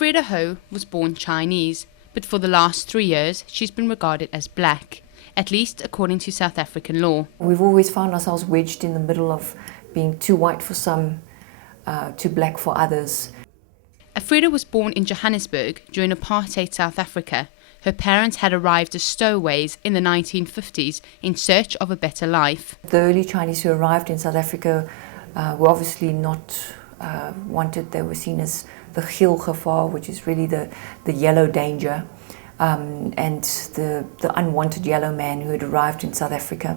Freda Ho was born Chinese, but for the last 3 years she's been regarded as black, at least according to South African law. We've always found ourselves wedged in the middle of being too white for some, too black for others. Freda was born in Johannesburg during apartheid South Africa. Her parents had arrived as stowaways in the 1950s in search of a better life. The early Chinese who arrived in South Africa were obviously not wanted. They were seen as the geel gevaar, which is really the yellow danger, and the unwanted yellow man who had arrived in South Africa.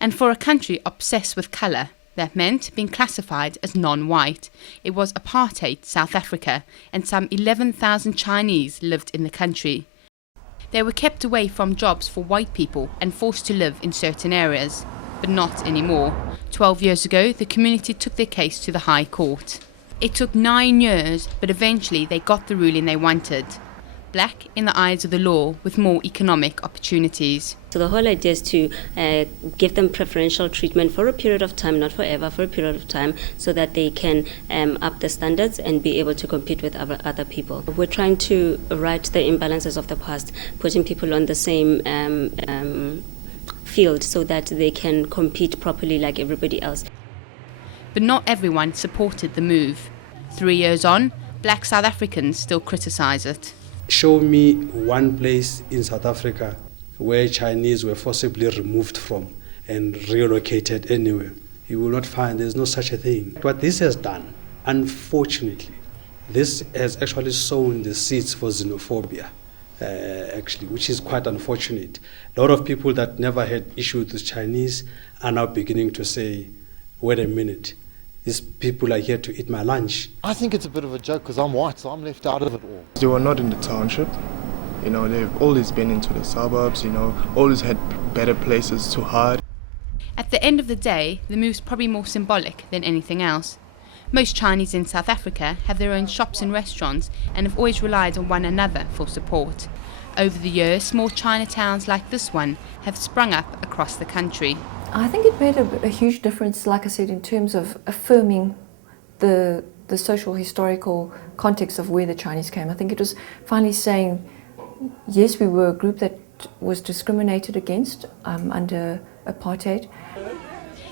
And for a country obsessed with colour, that meant being classified as non-white. It was apartheid South Africa, and some 11,000 Chinese lived in the country. They were kept away from jobs for white people and forced to live in certain areas, but not anymore. 12 years ago, the community took their case to the High Court. It took 9 years, but eventually they got the ruling they wanted. Black in the eyes of the law, with more economic opportunities. So the whole idea is to give them preferential treatment for a period of time, not forever, for a period of time, so that they can up the standards and be able to compete with other people. We're trying to right the imbalances of the past, putting people on the same field so that they can compete properly like everybody else. But not everyone supported the move. 3 years on, black South Africans still criticise it. Show me one place in South Africa where Chinese were forcibly removed from and relocated anywhere. You will not find, there's no such a thing. What this has done, unfortunately, this has actually sown the seeds for xenophobia, which is quite unfortunate. A lot of people that never had issues with Chinese are now beginning to say, wait a minute, these people are here to eat my lunch. I think it's a bit of a joke because I'm white, so I'm left out of it all. They were not in the township. You know, they've always been into the suburbs, you know, always had better places to hide. At the end of the day, the move's probably more symbolic than anything else. Most Chinese in South Africa have their own shops and restaurants and have always relied on one another for support. Over the years, small Chinatowns like this one have sprung up across the country. I think it made a huge difference, like I said, in terms of affirming the social historical context of where the Chinese came. I think it was finally saying, yes, we were a group that was discriminated against under apartheid.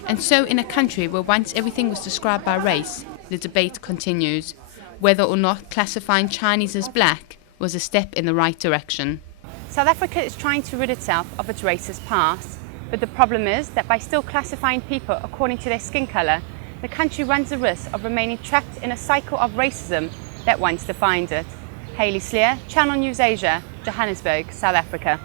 And so in a country where once everything was described by race, the debate continues. Whether or not classifying Chinese as black was a step in the right direction. South Africa is trying to rid itself of its racist past. But the problem is that by still classifying people according to their skin colour, the country runs the risk of remaining trapped in a cycle of racism that once defined it. Hayley Sleer, Channel News Asia, Johannesburg, South Africa.